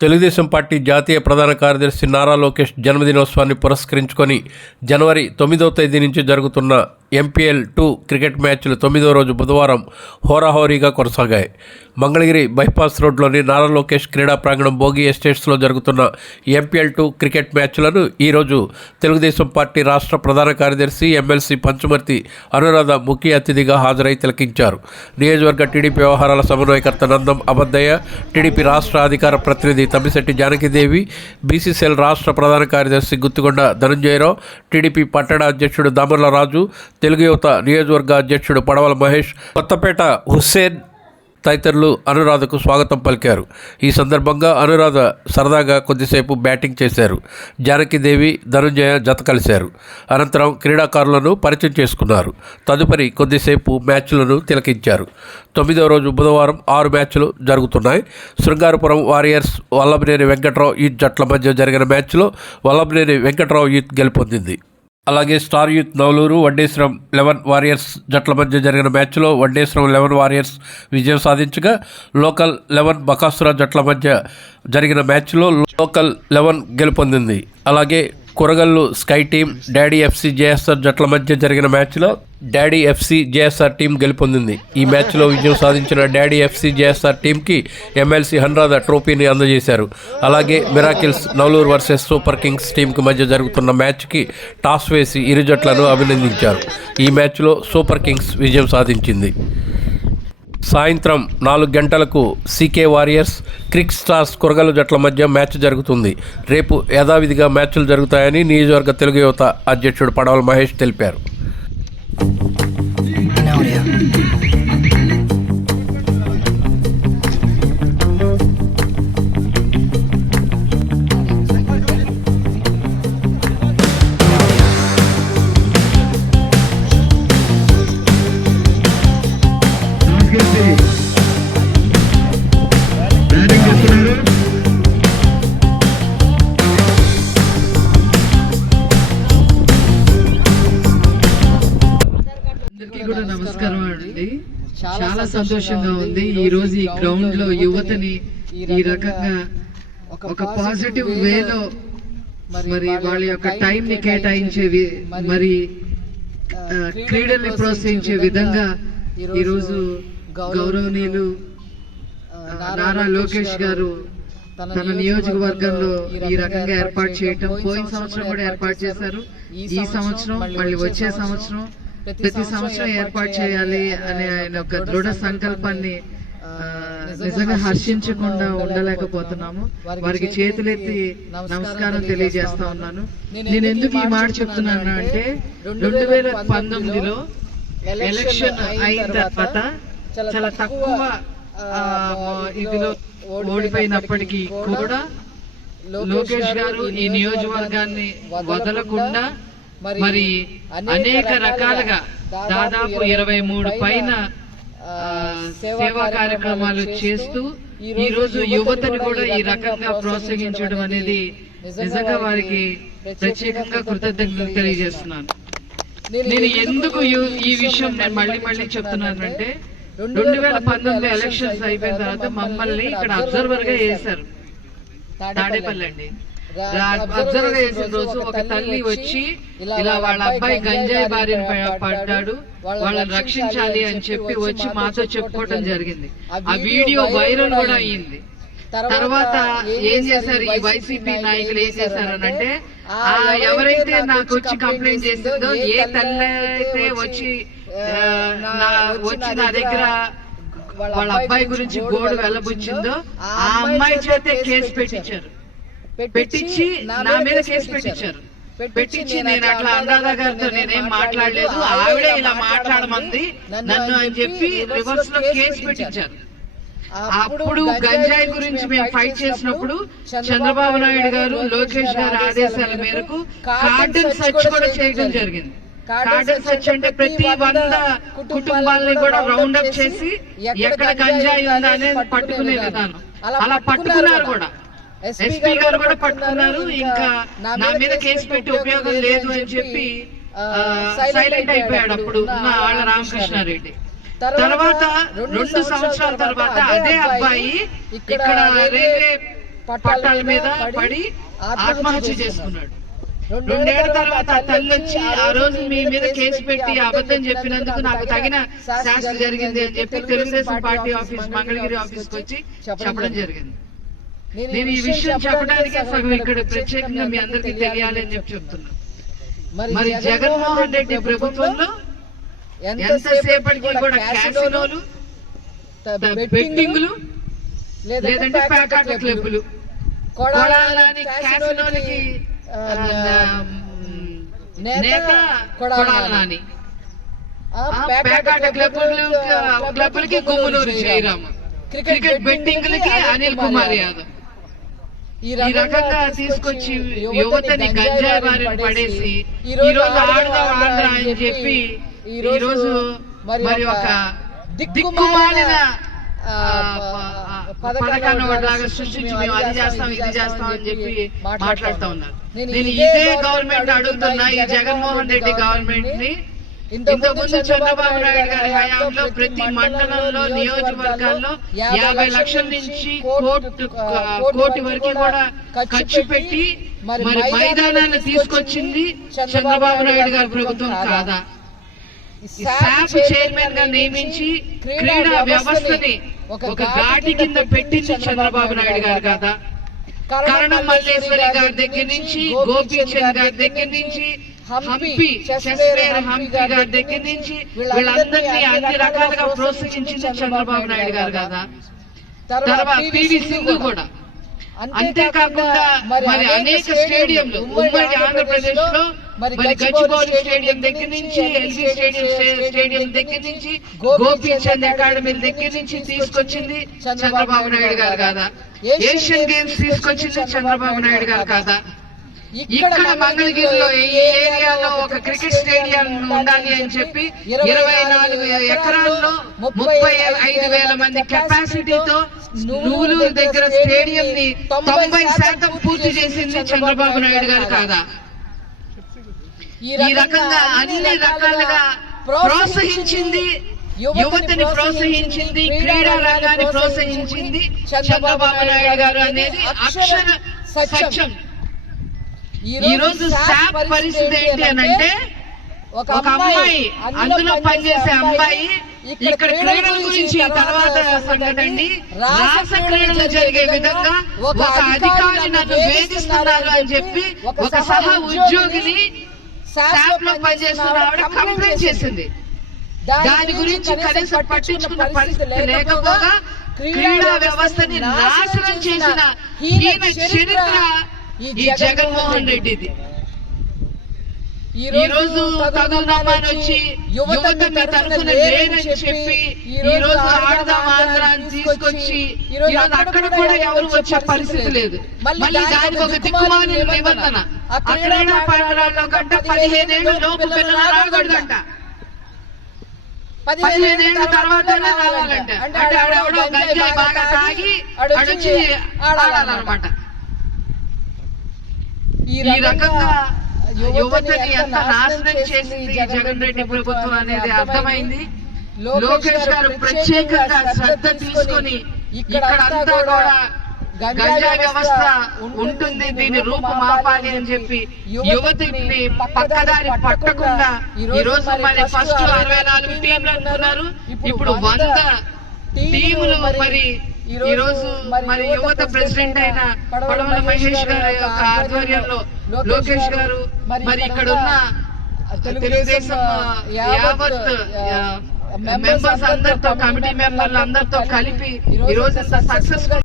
Telugu Desam party జాతీయ ప్రధాన కార్యదర్శి నారా లోకేష్ జన్మదినోత్సవాన్ని పురస్కరించుకొని జనవరి తొమ్మిదవ తేదీ నుంచి జరుగుతున్న ఎంపీఎల్ టూ క్రికెట్ మ్యాచ్లు తొమ్మిదో రోజు బుధవారం హోరాహోరీగా కొనసాగాయి. మంగళగిరి బైపాస్ రోడ్లోని నారా లోకేష్ క్రీడా ప్రాంగణం భోగి ఎస్టేట్స్లో జరుగుతున్న ఎంపీఎల్ టూ క్రికెట్ మ్యాచ్లను ఈరోజు తెలుగుదేశం పార్టీ రాష్ట్ర ప్రధాన కార్యదర్శి ఎమ్మెల్సీ పంచుమర్తి అనురాధ ముఖ్య అతిథిగా హాజరై తిలకించారు. నియోజకవర్గ టీడీపీ వ్యవహారాల సమన్వయకర్త నందం అబద్దయ్య టీడీపీ రాష్ట్ర అధికార ప్రతినిధి తమ్మిశెట్టి జానకిదేవి బీసీసీఎల్ రాష్ట్ర ప్రధాన కార్యదర్శి గుత్తుగొండ ధనంజయరావు టీడీపీ పట్టణ అధ్యక్షుడు దామర్ల రాజు తెలుగు యువత నియోజకవర్గ అధ్యక్షుడు పడవల మహేష్ కొత్తపేట హుస్సేన్ తదితరులు అనురాధకు స్వాగతం పలికారు. ఈ సందర్భంగా అనురాధ సరదాగా కొద్దిసేపు బ్యాటింగ్ చేశారు. జానకిదేవి ధనుంజయ జత కలిశారు. అనంతరం క్రీడాకారులను పరిచయం చేసుకున్నారు. తదుపరి కొద్దిసేపు మ్యాచ్లను తిలకించారు. తొమ్మిదవ రోజు బుధవారం ఆరు మ్యాచ్లు జరుగుతున్నాయి. శృంగారపురం వారియర్స్ వల్లభనేని వెంకట్రావు యూత్ జట్ల మధ్య జరిగిన మ్యాచ్లో వల్లభనేని వెంకట్రావు యూత్ గెలుపొందింది. అలాగే star youth Navaluru Vaddeswaram eleven warriors జట్ల మధ్య జరిగిన మ్యాచ్లో వడ్డేశ్వరం లెవెన్ వారియర్స్ విజయం సాధించగా లోకల్ లెవెన్ బకాసురా జట్ల మధ్య జరిగిన మ్యాచ్లో లోకల్ లెవెన్ గెలుపొందింది. అలాగే Koragallu sky team daddy FC JSR జట్ల మధ్య జరిగిన మ్యాచ్లో డాడీ ఎఫ్సి జేఎస్ఆర్ టీం గెలుపొందింది. ఈ మ్యాచ్లో విజయం సాధించిన డాడీ ఎఫ్సి జేఎస్ఆర్ టీంకి ఎమ్మెల్సీ హన్రాధ ట్రోఫీని అందజేశారు. అలాగే miracles Navaluru versus super kings టీంకి మధ్య జరుగుతున్న మ్యాచ్కి టాస్ వేసి ఇరు జట్లను అభినందించారు. ఈ మ్యాచ్లో సూపర్ కింగ్స్ విజయం సాధించింది. సాయంత్రం నాలుగు గంటలకు CK warriors cric stars Koragala జట్ల మధ్య మ్యాచ్ జరుగుతుంది. రేపు యథావిధిగా మ్యాచ్లు జరుగుతాయని నియోజకవర్గ తెలుగు యువత అధ్యక్షుడు పడవల మహేష్ తెలిపారు. చాలా సంతోషంగా ఉంది. ఈ రోజు ఈ గ్రౌండ్లో యువతని ఈ రకంగా ఒక పాజిటివ్ వేలో మరి వాళ్ళ యొక్క టైం ని కేటాయించే మరి క్రీడల్ని ప్రోత్సహించే విధంగా ఈ రోజు గౌరవనీయులు నారా లోకేష్ గారు తన నియోజకవర్గంలో ఈ రకంగా ఏర్పాటు చేయటం పోయిన సంవత్సరం కూడా ఏర్పాటు చేశారు. ఈ సంవత్సరం మళ్ళీ వచ్చే సంవత్సరం ప్రతి సంవత్సరం ఏర్పాటు చేయాలి అనే ఆయన ఒక దృఢ సంకల్పాన్ని నిజంగా హర్షించకుండా ఉండలేకపోతున్నాము. వారికి చేతులెత్తి నమస్కారం తెలియజేస్తా ఉన్నాను. నేను ఎందుకు ఈ మాట చెప్తున్నాను అంటే రెండు వేల పంతొమ్మిదిలో ఎలక్షన్ అయిన తర్వాత చాలా తక్కువ ఇదిలో ఓడిపోయినప్పటికీ కూడా లోకేష్ గారు ఈ నియోజకవర్గాన్ని వదలకుండా మరి అనేక రకాలుగా దాదాపు ఇరవై మూడు పైన సేవా కార్యక్రమాలు చేస్తూ ఈ రోజు యువతని కూడా ఈ రకంగా ప్రోత్సహించడం అనేది నిజంగా వారికి ప్రత్యేకంగా కృతజ్ఞతలు తెలియజేస్తున్నాను. నేను ఎందుకు ఈ- ఈ విషయం నేను మళ్ళీ మళ్ళీ చెప్తున్నానంటే రెండు వేల పంతొమ్మిది ఎలక్షన్స్ అయిపోయిన తర్వాత మమ్మల్ని ఇక్కడ అబ్జర్వర్గా వేశారు తాడేపల్లి. అండి అబ్జర్వర్గా వేసిన రోజు ఒక తల్లి వచ్చి ఇలా వాళ్ళ అబ్బాయి గంజాయి బారిన పడ్డాడు వాళ్ళని రక్షించాలి అని చెప్పి వచ్చి మాతో చెప్పుకోవడం జరిగింది. ఆ వీడియో వైరల్ కూడా అయ్యింది తర్వాత ఏం చేశారు ఈ వైసీపీ నాయకులు? ఏం చేశారనంటే ఆ ఎవరైతే నాకు వచ్చి కంప్లైంట్ చేసిందో ఏ తల్లి అయితే వచ్చి వచ్చి నా దగ్గర వాళ్ళ అబ్బాయి గురించి గోడు వెళ్ళబుచ్చిందో ఆ అమ్మాయి చేతే కేసు పెట్టించారు. పెట్టించి నా మీద కేసు పెట్టించారు. పెట్టించి నేను అట్లా అనురాధ గారితో నేనేం మాట్లాడలేదు. ఆవిడే ఇలా మాట్లాడమంది నన్ను అని చెప్పి రివర్స్లో కేసు పెట్టించారు. అప్పుడు గంజాయి గురించి మేము ఫైట్ చేసినప్పుడు చంద్రబాబు నాయుడు గారు లోకేష్ గారి ఆదేశాల మేరకు కార్డన్ సర్చ్ కూడా చేయడం జరిగింది. కార్డన్ సర్చ్ అంటే ప్రతి వంద కుటుంబాలని కూడా రౌండ్ అప్ చేసి ఎక్కడ గంజాయి ఉందా అనేది పట్టుకునే విధానం. అలా పట్టుకున్నారు కూడా. ఎస్పీ గారు కూడా పట్టుకున్నారు. ఇంకా నా మీద కేసు పెట్టి ఉపయోగం లేదు అని చెప్పి సైలెంట్ అయిపోయాడు అప్పుడు వాళ్ళ రామకృష్ణారెడ్డి. తర్వాత రెండు సంవత్సరాల తర్వాత అదే అబ్బాయి ఇక్కడ రైల్వే పట్టాల మీద పడి ఆత్మహత్య చేసుకున్నాడు. రెండేళ్ళ తర్వాత తల్లి వచ్చి ఆ రోజు మీ మీద కేసు పెట్టి అబద్ధం చెప్పినందుకు నాకు తగిన శాస్త్ర జరిగింది అని చెప్పి తెలుగుదేశం పార్టీ ఆఫీస్ మంగళగిరి ఆఫీస్కి వచ్చి చెప్పడం జరిగింది. నేను ఈ విషయం చెప్పడానికే సగం ఇక్కడ ప్రత్యేకంగా మీ అందరికీ తెలియాలి అని చెప్పి చెప్తున్నా మరి జగన్మోహన్ రెడ్డి ప్రభుత్వంలో ఎంతసేపటికి కూడా క్యాసినోలు బెట్టింగులు లేదంటే ప్యాకాట క్లబ్బులు. కొడాలని క్యాసినోలకి నేత కొడాలని పేకాట క్లబ్బులు క్లబ్బులకి గుమ్మనూరు జయరామ క్రికెట్ బెట్టింగులకి అనిల్ కుమార్ యాదవ్. ఈ రకంగా తీసుకొచ్చి యువతని గంజాయి బారిన పడేసి ఈ రోజు ఆడదాం ఆంధ్ర అని చెప్పి ఈ రోజు మరి ఒక దిక్కుమాలిన పథకాన్ని ఒకటిలాగా సృష్టించి మేము అది చేస్తాం ఇది చేస్తాం అని చెప్పి మాట్లాడుతూ ఉన్నారు. నేను ఇదే గవర్నమెంట్ అడుగుతున్నా ఈ జగన్మోహన్ రెడ్డి గవర్నమెంట్ని ఇంతకు ముందు చంద్రబాబు నాయుడు గారి హయాంలో ప్రతి మండలంలో నియోజకవర్గాల్లో యాభై లక్షల నుంచి కోటి కోటి వరకు కూడా ఖర్చు పెట్టి మరి మైదానాన్ని తీసుకొచ్చింది చంద్రబాబు నాయుడు గారి ప్రభుత్వం కాదా? శాప్ చైర్మన్గా నియమించి క్రీడా వ్యవస్థని ఒక ఘాటి కింద పెట్టింది చంద్రబాబు నాయుడు గారు కాదా? కరణం మల్లేశ్వరి గారి దగ్గర నుంచి గోపీచంద్ గారి దగ్గర నుంచి హంపి హంపి గారి దగ్గర నుంచి వీళ్ళందరినీ అన్ని రకాలుగా ప్రోత్సహించింది చంద్రబాబు నాయుడు గారు కదా. తర్వాత పివి సింధు కూడా. అంతేకాకుండా మరి అనేక స్టేడియంలు ఉమ్మడి ఆంధ్రప్రదేశ్లో మరి గచ్చిబౌలి స్టేడియం దగ్గర నుంచి ఎల్బీ స్టేడియం స్టేడియం దగ్గర నుంచి గోపీచంద్ అకాడమీ దగ్గర నుంచి తీసుకొచ్చింది చంద్రబాబు నాయుడు గారు కాదా. ఏషియన్ గేమ్స్ తీసుకొచ్చింది చంద్రబాబు నాయుడు గారు కాదా. ఇక్కడ మంగళగిరిలో ఈ ఏరియాలో ఒక క్రికెట్ స్టేడియం ఉండాలి అని చెప్పి ఇరవై నాలుగు ఎకరాల్లో ముప్పై ఐదు వేల మంది కెపాసిటీతో నూలూరు దగ్గర స్టేడియం ని తొంభై శాతం పూర్తి చేసింది చంద్రబాబు నాయుడు గారు కాదా? ఈ రకంగా అన్ని రకాలుగా ప్రోత్సహించింది యువతని ప్రోత్సహించింది క్రీడా రంగాన్ని ప్రోత్సహించింది చంద్రబాబు నాయుడు గారు అనేది అక్షర సత్యం. ఈ రోజు శాప్ పరిస్థితి ఏంటి అని అంటే ఒక అమ్మాయి అందులో పనిచేసే అమ్మాయి ఇక్కడ క్రీడల గురించి తర్వాత అండి. రాస క్రీడలు జరిగే విధంగా ఒక అధికారి నన్ను వేధిస్తున్నారు అని చెప్పి ఒక సహా ఉద్యోగిని శాప్లో పనిచేస్తున్న ఆవిడ కంప్లైంట్ చేసింది. దాని గురించి కనీసం పట్టించుకున్న పరిస్థితి లేకపోగా క్రీడా వ్యవస్థని నాశనం చేసిన హీన చరిత్ర ఈ జగన్మోహన్ రెడ్డిది. ఈ రోజు వచ్చి యువత మీ తరఫున లేనని చెప్పి ఈ రోజు ఆడదాం ఆంధ్ర అని తీసుకొచ్చి ఈ రోజు అక్కడ కూడా ఎవరు వచ్చే పరిస్థితి లేదు. మళ్ళీ దానికి ఒక దిక్కుమాలి నిబంధన. క్రీడా పండుగలో గంట పదిహేనేళ్ళు లోపు పిల్లలు రాకూడదంట పదిహేనేళ్ళ తర్వాత రావాలంట అంటే ఆడెవడో గంజాయి బాగా తాగి ఆడొచ్చి ఆడాలన్నమాట. ఈ రకంగా యువతని ఎంత నాశనం చేసింది ఈ జగన్ రెడ్డి ప్రభుత్వం అనేది అర్థమైంది? లోకేష్ గారు ప్రత్యేకంగా శ్రద్ధ తీసుకొని ఇక్కడంతా కూడా గంజా వ్యవస్థ ఉంటుంది. దీని రూపుమాపాలి అని చెప్పి యువతిని పక్కదారి పట్టకుండా ఈ రోజు మరి ఫస్ట్ అరవై నాలుగు టీంలు అనుకున్నారు. ఇప్పుడు వంద టీములు మరి ఈ రోజు మరి యువత ప్రెసిడెంట్ అయిన పడవల మహేష్ గారి యొక్క ఆధ్వర్యంలో లోకేష్ గారు మరి ఇక్కడ ఉన్న తెలుగుదేశం యావత్ మెంబర్స్ అందరితో కమిటీ మెంబర్లు అందరితో కలిపి ఈ రోజు సక్సెస్ఫుల్